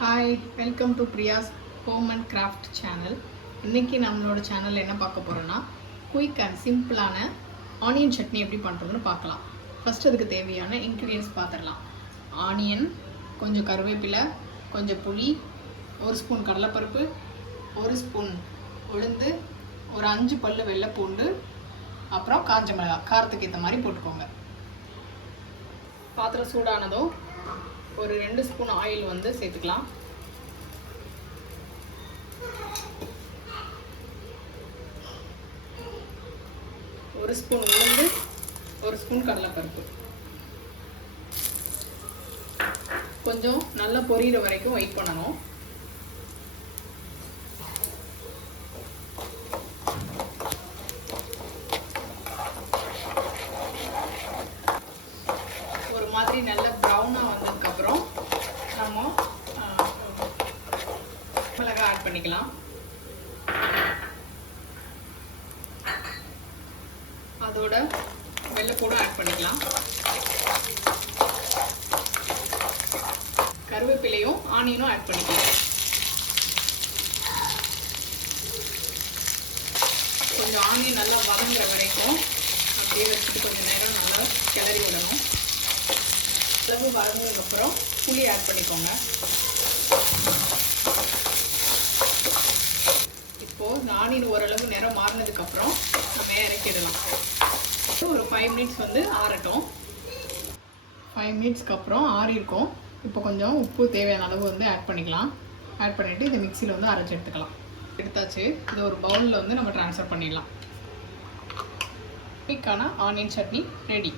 Hi, welcome to Priya's home and craft channel. இன்றைக்கி நம்மளோட சேனலில் என்ன பார்க்க போகிறோன்னா, குயிக் அண்ட் சிம்பிளான ஆனியன் சட்னி எப்படி பண்ணுறதுன்னு பார்க்கலாம். ஃபஸ்ட் அதுக்கு தேவையான இன்க்ரீடியன்ஸ் பார்த்துடலாம். ஆனியன், கொஞ்சம் கருவேப்பிலை, கொஞ்சம் புளி, 1 ஸ்பூன் கடலைப்பருப்பு, 1 ஸ்பூன் உளுந்து, ஒரு 5 பல்லு வெள்ளை பூண்டு, அப்புறம் காஞ்ச மிளகாய் காரத்துக்கு ஏற்ற மாதிரி போட்டுக்கோங்க. பாத்திரம் சூடானதும் ஒரு 2 ஸ்பூன் ஆயில் வந்து சேர்த்துக்கலாம். ஒரு ஸ்பூன் உளுந்து, 1 ஸ்பூன் கடலைப்பருப்பு. கொஞ்சம் நல்லா பொரியிற வரைக்கும் வெயிட் பண்ணணும். ஒரு மாதிரி நல்ல ப்ரௌனாக வந்ததுக்கப்புறம் நம்ம மிளகாய் ஆட் பண்ணிக்கலாம். அதோட வெள்ளைப்பூடும் ஆட் பண்ணிக்கலாம். கருவேப்பிலையும் ஆனியனும் ஆட் பண்ணிக்கலாம். கொஞ்சம் ஆனியன் நல்லா வதங்குற வரைக்கும் அப்படியே வச்சுட்டு கொஞ்சம் நேரம் நல்லா கிளறி விடணும். அளவு வதங்கினதுக்கப்புறம் புளி ஆட் பண்ணிக்கோங்க. இப்போது இந்த ஆனியன் ஓரளவு நிறம் மாறினதுக்கப்புறம் நம்ம இறக்கிடலாம். ஒரு 5 மினிட்ஸ் வந்து ஆறட்டும். 5 மினிட்ஸ்க்கு அப்புறம் ஆறியிருக்கும். இப்போ கொஞ்சம் உப்பு தேவையான அளவு வந்து ஆட் பண்ணிக்கலாம். ஆட் பண்ணிவிட்டு இதை மிக்சியில் வந்து அரைச்சி எடுத்துக்கலாம். எடுத்தாச்சு. இதை ஒரு பவுலில் வந்து நம்ம ட்ரான்ஸ்ஃபர் பண்ணிடலாம். குயிக்கான ஆனியன் சட்னி ரெடி.